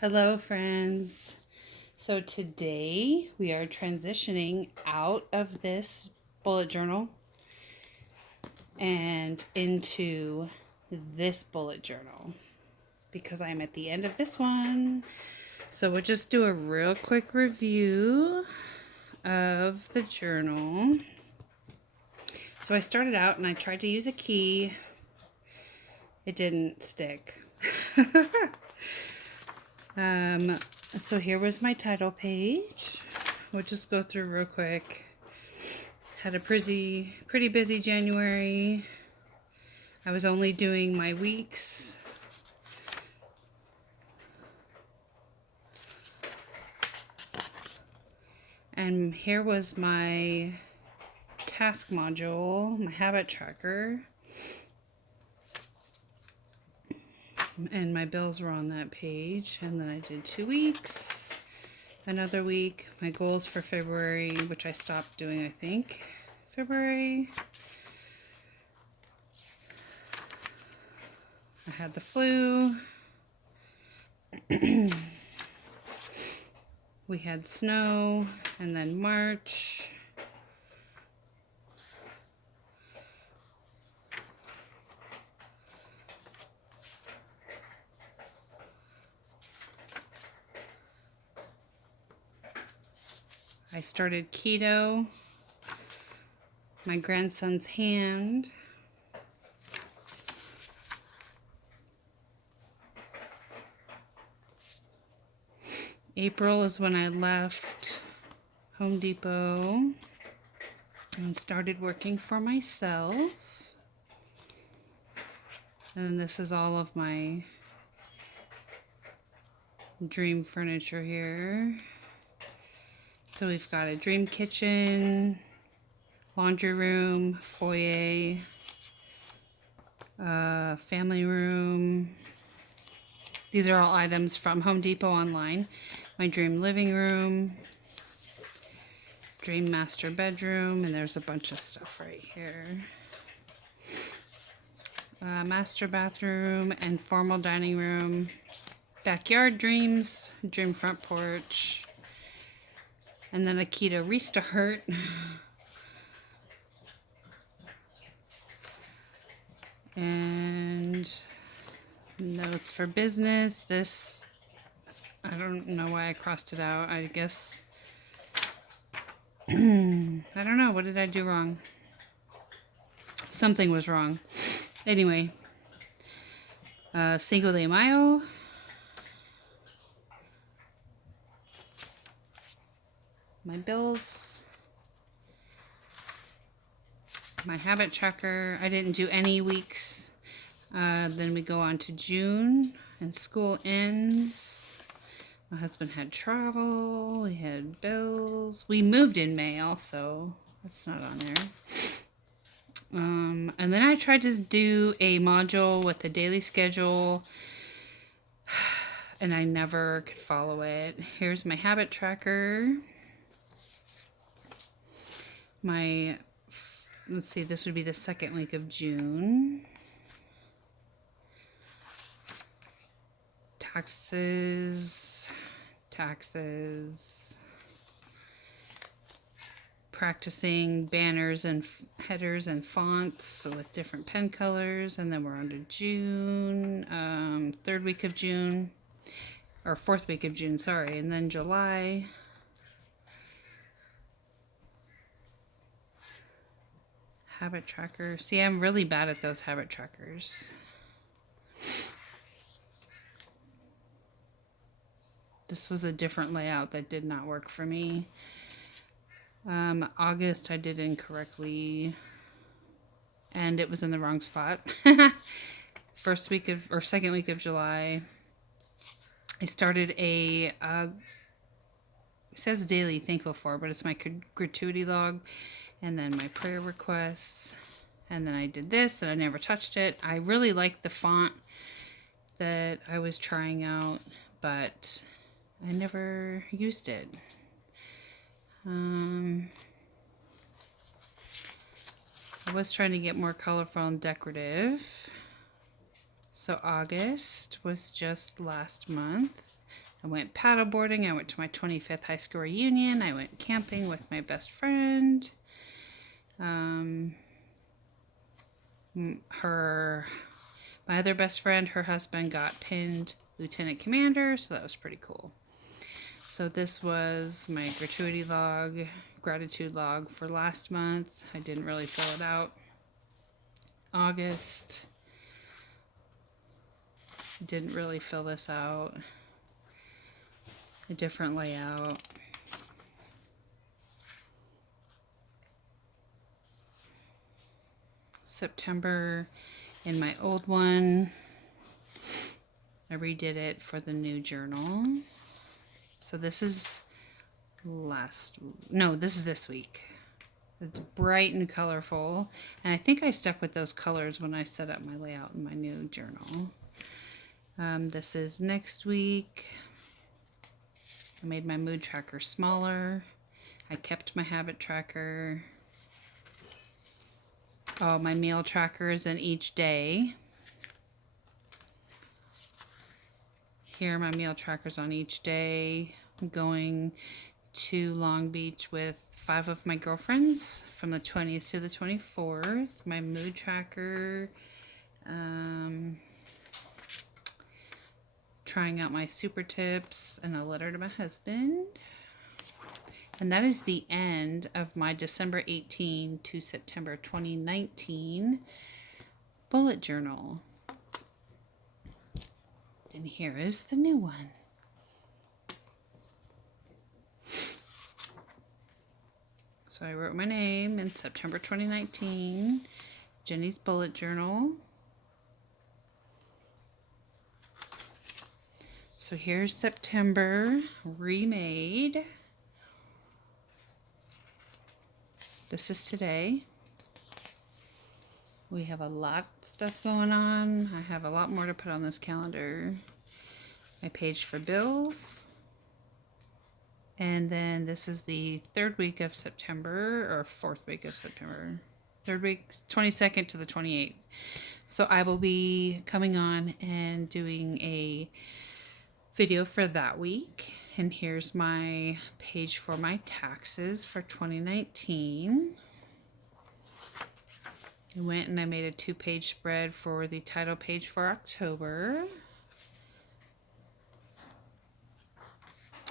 Hello, friends. So today we are transitioning out of this bullet journal and into this bullet journal because I'm at the end of this one. So we'll just do a real quick review of the journal. So I started out and I tried to use a key. It didn't stick. So here was my title page. We'll just go through real quick. Had a pretty busy January. I was only doing my weeks. And here was my task module, my habit tracker. And my bills were on that page. And then I did 2 weeks. Another week. My goals for February, which I stopped doing, I think. February. I had the flu. We had snow. And then March. I started keto, my grandson's hand, April is when I left Home Depot and started working for myself. And this is all of my dream furniture here. So we've got a dream kitchen, laundry room, foyer, family room. These are all items from Home Depot online. My dream living room, dream master bedroom, and there's a bunch of stuff right here. Master bathroom and formal dining room, backyard dreams, dream front porch, and then a keto restart. And notes for business. This, I don't know why I crossed it out. I guess, I don't know. What did I do wrong? Something was wrong. Anyway, Cinco de Mayo. My bills. My habit tracker. I didn't do any weeks. Then we go on to June and school ends. My husband had travel. We had bills. We moved in May also. That's not on there. And then I tried to do a module with a daily schedule, and I never could follow it. Here's my habit tracker. Let's see, this would be the second week of June. Taxes. Practicing banners and headers and fonts with different pen colors. And then we're on to June, third week of June, or fourth week of June, sorry. And then July. Habit tracker. See, I'm really bad at those habit trackers. This was a different layout that did not work for me. August I did incorrectly, and it was in the wrong spot. Second week of July, I started it says daily thankful for, but it's my gratuity log, and then my prayer requests, and then I did this, and I never touched it. I really liked the font that I was trying out, but I never used it. I was trying to get more colorful and decorative. So August was just last month. I went paddleboarding. I went to my 25th high school reunion. I went camping with my best friend. My other best friend, her husband got pinned lieutenant commander, so that was pretty cool. So this was my gratitude log for last month. I didn't really fill it out. August, didn't really fill this out. A different layout. September, in my old one, I redid it for the new journal. So this is this is this week. It's bright and colorful, and I think I stuck with those colors when I set up my layout in my new journal. This is next week. I made my mood tracker smaller. I kept my habit tracker. All my meal trackers in each day. Here are my meal trackers on each day. I'm going to Long Beach with 5 of my girlfriends from the 20th to the 24th. My mood tracker. Trying out my super tips and a letter to my husband. And that is the end of my December 18 to September 2019 bullet journal. And here is the new one. So I wrote my name in September 2019, Jenny's bullet journal. So here's September remade. This is today. We have a lot of stuff going on. I have a lot more to put on this calendar. My page for bills. And then this is the 3rd week of September, or 4th week of September. 3rd week, 22nd to the 28th. So I will be coming on and doing a video for that week. And here's my page for my taxes for 2019. I went and I made a 2-page spread for the title page for October.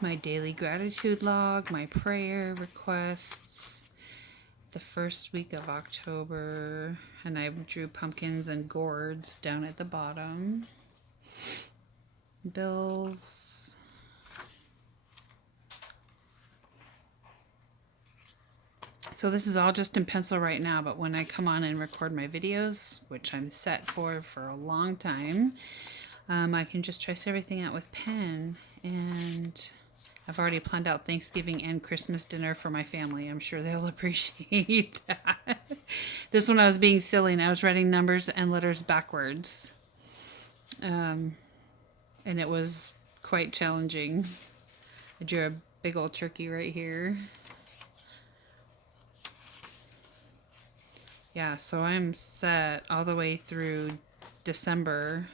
My daily gratitude log, my prayer requests, the 1st week of October, and I drew pumpkins and gourds down at the bottom. Bills. So this is all just in pencil right now, but when I come on and record my videos, which I'm set for a long time, I can just trace everything out with pen. And I've already planned out Thanksgiving and Christmas dinner for my family. I'm sure they'll appreciate that. This one I was being silly and I was writing numbers and letters backwards. And it was quite challenging. I drew a big old turkey right here. Yeah, so I'm set all the way through December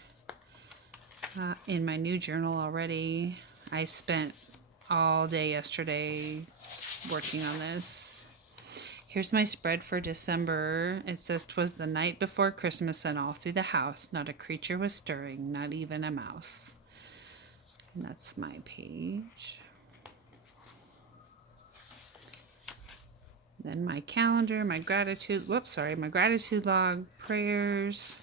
in my new journal already. I spent all day yesterday working on this. Here's my spread for December. It says, "'Twas the night before Christmas, and all through the house not a creature was stirring, not even a mouse." And that's my page. Then my calendar, my gratitude log, prayers,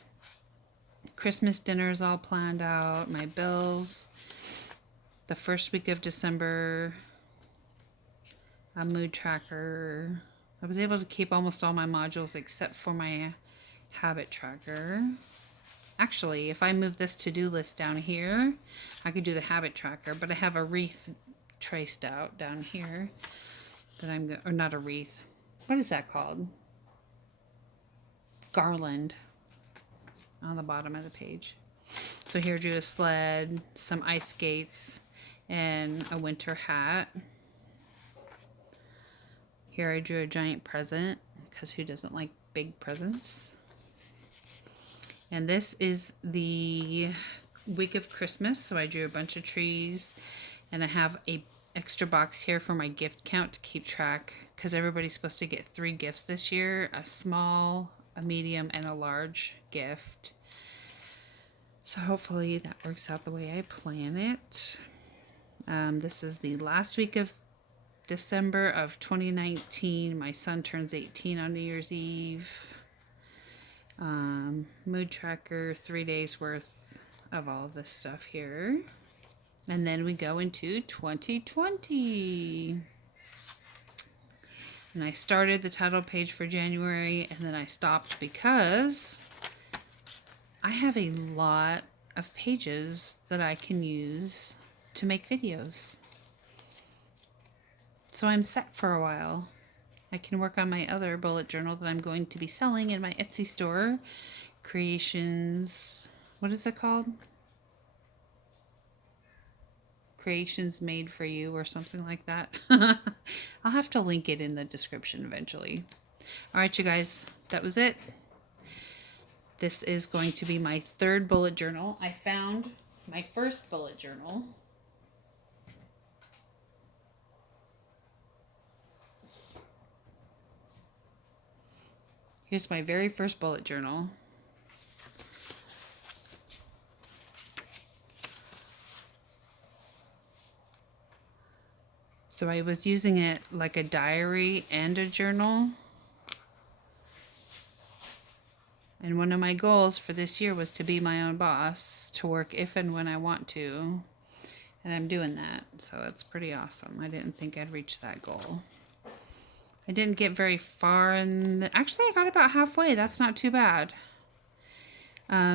Christmas dinners all planned out, my bills, the 1st week of December, a mood tracker. I was able to keep almost all my modules except for my habit tracker. Actually, if I move this to-do list down here, I could do the habit tracker, but I have a wreath traced out down here that or not a wreath. What is that called? Garland on the bottom of the page. So here I drew a sled, some ice skates, and a winter hat. Here I drew a giant present, because who doesn't like big presents? And this is the week of Christmas, so I drew a bunch of trees, and I have a extra box here for my gift count to keep track, because everybody's supposed to get 3 gifts this year: a small, a medium, and a large gift. So hopefully that works out the way I plan it. This is the last week of December of 2019. My son turns 18 on New Year's Eve. Mood tracker, 3 days worth of all this stuff here. And then we go into 2020. And I started the title page for January, and then I stopped because I have a lot of pages that I can use to make videos. So I'm set for a while. I can work on my other bullet journal that I'm going to be selling in my Etsy store. Creations, what is it called? Creations Made for You or something like that. I'll have to link it in the description eventually. All right, you guys, that was it. This is going to be my 3rd bullet journal. I found my first bullet journal. Here's my very first bullet journal. So I was using it like a diary and a journal. And one of my goals for this year was to be my own boss, to work if and when I want to. And I'm doing that, so it's pretty awesome. I didn't think I'd reach that goal. I didn't get very far, and actually I got about halfway. That's not too bad.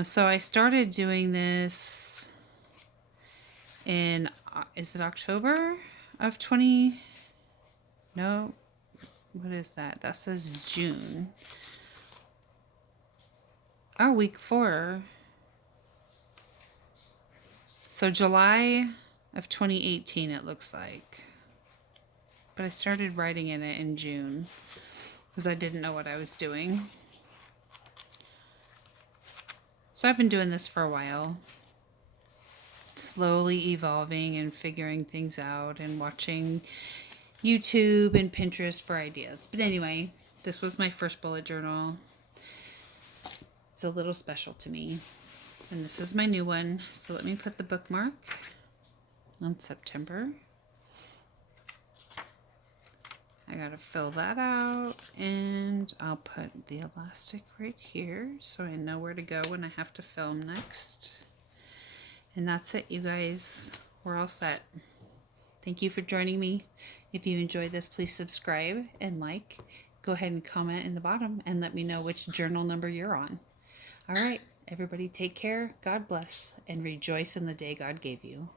So I started doing this in, is it October of 20? No, what is that? That says June. Oh, week 4. So July of 2018 it looks like. But I started writing in it in June because I didn't know what I was doing. So I've been doing this for a while. Slowly evolving and figuring things out and watching YouTube and Pinterest for ideas. But anyway, this was my first bullet journal. It's a little special to me. And this is my new one. So let me put the bookmark on September. I gotta fill that out, and I'll put the elastic right here so I know where to go when I have to film next. And that's it, you guys. We're all set. Thank you for joining me. If you enjoyed this, please subscribe and like. Go ahead and comment in the bottom and let me know which journal number you're on. All right, everybody take care, God bless, and rejoice in the day God gave you.